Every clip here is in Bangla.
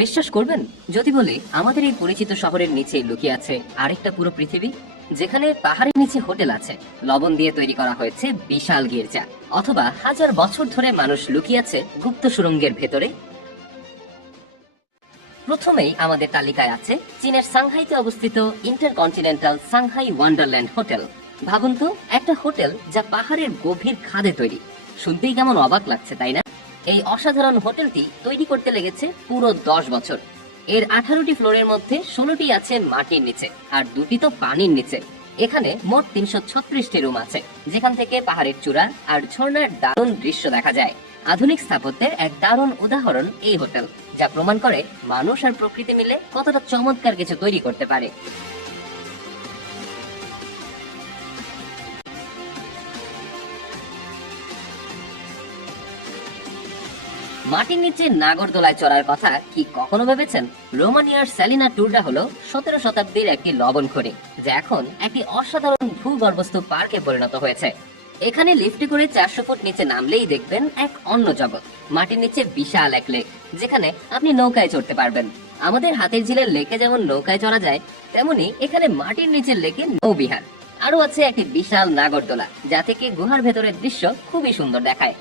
বিশ্বাস করবেন যদি বলি আমাদের এই পরিচিত শহরের নিচে লুকিয়ে আছে আরেকটা পুরো পৃথিবী, যেখানে পাহাড়ের নিচে হোটেল আছে, লবণ দিয়ে তৈরি করা হয়েছে বিশাল গির্জা, অথবা হাজার বছর ধরে মানুষ লুকিয়ে আছে গুপ্ত সুড়ঙ্গের ভেতরে। প্রথমেই আমাদের তালিকায় আছে চীনের সাংহাইতে অবস্থিত ইন্টারকন্টিনেন্টাল সাংহাই ওয়ান্ডারল্যান্ড হোটেল। ভাবুন তো, একটা হোটেল যা পাহাড়ের গভীর খাদে তৈরি। শুনতেই কেমন অবাক লাগছে, তাই না? এই অসাধারণ হোটেলটি তৈরি করতে লেগেছে পুরো 10 বছর। এর 18টি ফ্লোরের মধ্যে 16টি আছে মাটির নিচে, আর 2টি তো পানির নিচে। এখানে মোট 336টি রুম আছে, যেখান থেকে পাহাড়ের চূড়া আর ঝর্ণার দারুণ দৃশ্য দেখা যায়। আধুনিক স্থাপত্যের এক দারুণ উদাহরণ এই হোটেল, যা প্রমাণ করে মানুষ আর প্রকৃতি মিলে কতটা চমৎকার কিছু তৈরি করতে পারে। মাটির নিচে নাগরদোলায় চড়ার কথা কি কখনো ভেবেছেন? রোমানিয়ার স্যালিনা ট্যুরটা হলো 17 শতাব্দীর একটি লবণ খনি, যা এখন একটি অসাধারণ ভূগর্ভস্থ পার্কে পরিণত হয়েছে। এখানে লিফটে করে 400 ফুট নিচে নামলেই দেখবেন এক অন্য জগৎ। মাটির নিচে বিশাল এক লেক, যেখানে আপনি নৌকায় চড়তে পারবেন। আমাদের হাতের ঝিলের লেকে যেমন নৌকায় চড়া যায়, তেমনি এখানে মাটির নিচের লেকে নৌবিহার। আরো আছে একটি বিশাল নাগরদোলা, যা থেকে গুহার ভেতরের দৃশ্য খুবই সুন্দর দেখায়।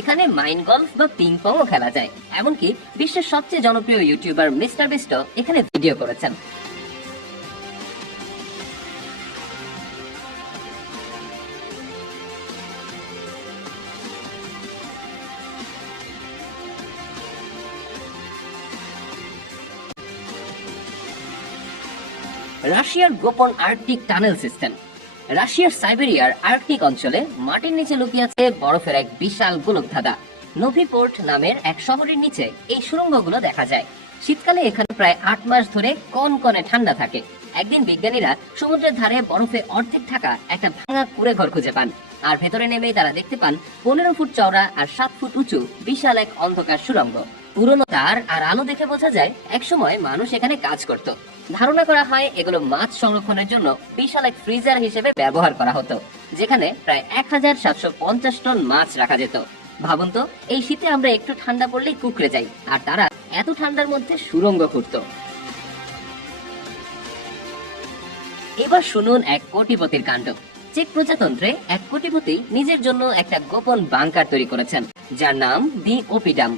এখানে মাইন গলফ বা পিং পংও খেলা যায়। এমনকি বিশ্বের সবচেয়ে জনপ্রিয় ইউটিউবার মিস্টার বিস্টও এখানে ভিডিও করেছেন। রাশিয়ার গোপন আর্কটিক টানেল সিস্টেম। রাশিয়ার সাইবেরিয়ার আর্কটিক অঞ্চলে মাটির নিচে লুকিয়ে আছে বরফের এক বিশাল গোলকধাঁধা। নোভি পোর্ট নামের এক শহরের নিচে এই সুড়ঙ্গগুলো দেখা যায়। শীতকালে এখানে প্রায় 8 মাস ধরে কনকনে ঠান্ডা থাকে। একদিন বিজ্ঞানীরা সমুদ্রের ধারে বরফে অর্ধেক থাকা একটা ভাঙা কুঁড়ে ঘর খুঁজে পান, আর ভেতরে নেমেই তারা দেখতে পান 15 ফুট চওড়া আর 7 ফুট উঁচু বিশাল এক অন্ধকার সুড়ঙ্গ। পুরনো তার আর আলো দেখে বোঝা যায় একসময় মানুষ এখানে কাজ করত। ধারণা করা হয় এগুলো মাছ সংরক্ষণের জন্য বিশাল এক ফ্রিজার হিসেবে ব্যবহার করা হতো, যেখানে প্রায় 1750 টন মাছ রাখা যেত। ভাবুন তো, এই শীতে আমরা একটু ঠান্ডা পড়লেই কুকড়ে যাই, আর তারা এত ঠান্ডার মধ্যে সুড়ঙ্গ খুঁড়ত। এবার শুনুন এক কোটিপতির কাণ্ড। চেক প্রজাতন্ত্রে এক কোটিপতি নিজের জন্য একটা গোপন বাংকার তৈরি করেছেন, যার নাম দি ওপিডাম।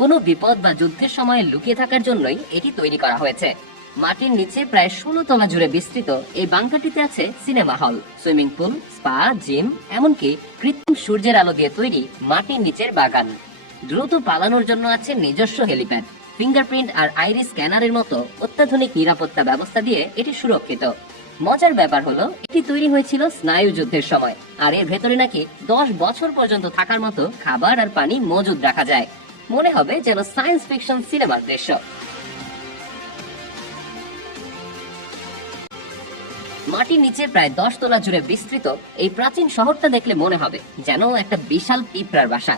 কোনো বিপদ বা যুদ্ধের সময় লুকিয়ে থাকার জন্যই এটি তৈরি করা হয়েছে। মাটির নিচে প্রায় 16 তলা জুড়ে বিস্তৃত এই বাংকারটিতে আছে cinema hall, swimming pool, spa, gym, এমনকি কৃত্রিম সূর্যের আলো দিয়ে তৈরি মাটির নিচের বাগান। দ্রুত পালানোর জন্য আছে নিজস্ব হেলিপ্যাড। ফিঙ্গারপ্রিন্ট আর আইরিস স্ক্যানারের মতো অত্যাধুনিক নিরাপত্তা ব্যবস্থা দিয়ে এটি সুরক্ষিত। মজার ব্যাপার হলো, এটি তৈরি হয়েছিল স্নায়ু যুদ্ধের সময়, আর এর ভেতরে নাকি 10 বছর পর্যন্ত থাকার মতো খাবার আর পানি মজুদ রাখা যায়। মনে হবে যেন সায়েন্স ফিকশন সিনেমার দৃশ্য। মাটির নিচে প্রায় 10 তলা জুড়ে বিস্তৃত এই প্রাচীন শহরটা দেখলে মনে হবে যেন একটা বিশাল পিঁপড়ার বাসা।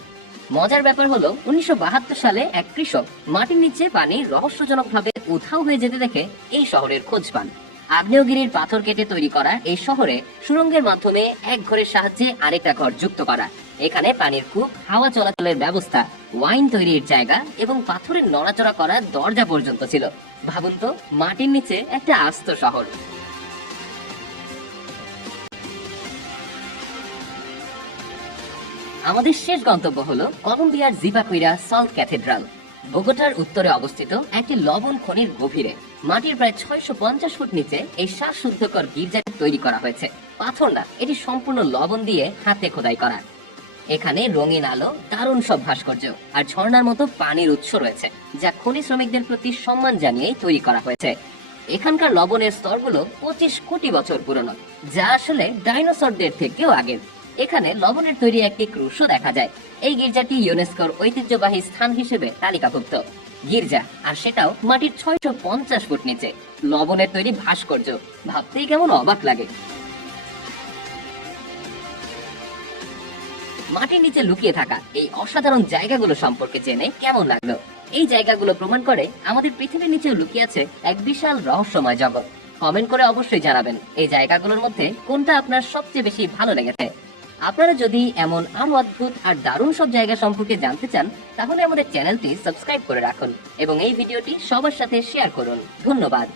মজার ব্যাপার হলো 1972 সালে এক কৃষক মাটির নিচে পানি রহস্যজনকভাবে উধাও হয়ে যেতে দেখে এই শহরের খোঁজ পান। আগ্নেয়গিরির পাথর কেটে তৈরি করা এই শহরে সুড়ঙ্গের মাধ্যমে এক ঘরের সাহায্যে আরেকটা ঘর যুক্ত করা। এখানে পানির কূপ, হাওয়া চলাচলের ব্যবস্থা, ওয়াইন তৈরির জায়গা এবং পাথরের নড়াচড়া করা দরজা পর্যন্ত ছিল। ভাবুন তো, মাটির নিচে একটা আস্ত শহর। আমাদের শেষ গন্তব্য হলো কলম্বিয়ার জিবাকুইরা সল্ট ক্যাথেড্রাল। বোগোটার উত্তরে অবস্থিত একটি লবণ খনির গভীরে মাটির প্রায় 650 ফুট নিচে এই শ্বাসরুদ্ধকর গির্জাটি তৈরি করা হয়েছে। পাথর না, এটি সম্পূর্ণ লবণ দিয়ে হাতে খোদাই করা। এখানে রঙিন আলো, দারুণ সব ভাস্কর্য আর ঝর্ণার মতো পানির উৎস রয়েছে, যা খনি শ্রমিকদের প্রতি সম্মান জানিয়েই তৈরি করা হয়েছে। এখানকার লবণের স্তরগুলো 25 কোটি বছর পুরনো, যা আসলে ডাইনোসরদের থেকেও আগের। এখানে লবণের তৈরি একটি ক্রুশও দেখা যায়। এই গির্জাটি ইউনেস্কোর ঐতিহ্যবাহী স্থান হিসেবে তালিকাভুক্ত গির্জা, আর সেটাও মাটির 650 ফুট নিচে। লবণের তৈরি ভাস্কর্য ভাবতেই কেমন অবাক লাগে। মাটির নিচে লুকিয়ে থাকা এই অসাধারণ জায়গাগুলো সম্পর্কে জেনে কেমন লাগলো? এই জায়গাগুলো প্রমাণ করে আমাদের পৃথিবীর নিচে লুকিয়ে আছে এক বিশাল রহস্যময় জগৎ। কমেন্ট করে অবশ্যই জানাবেন এই জায়গাগুলোর মধ্যে কোনটা আপনার সবচেয়ে বেশি ভালো লেগেছে। আপনারা যদি এমন আরো অদ্ভুত আর দারুণ সব জায়গা সম্পর্কে জানতে চান, তাহলে আমাদের চ্যানেলটি সাবস্ক্রাইব করে রাখুন এবং এই ভিডিওটি সবার সাথে শেয়ার করুন। ধন্যবাদ।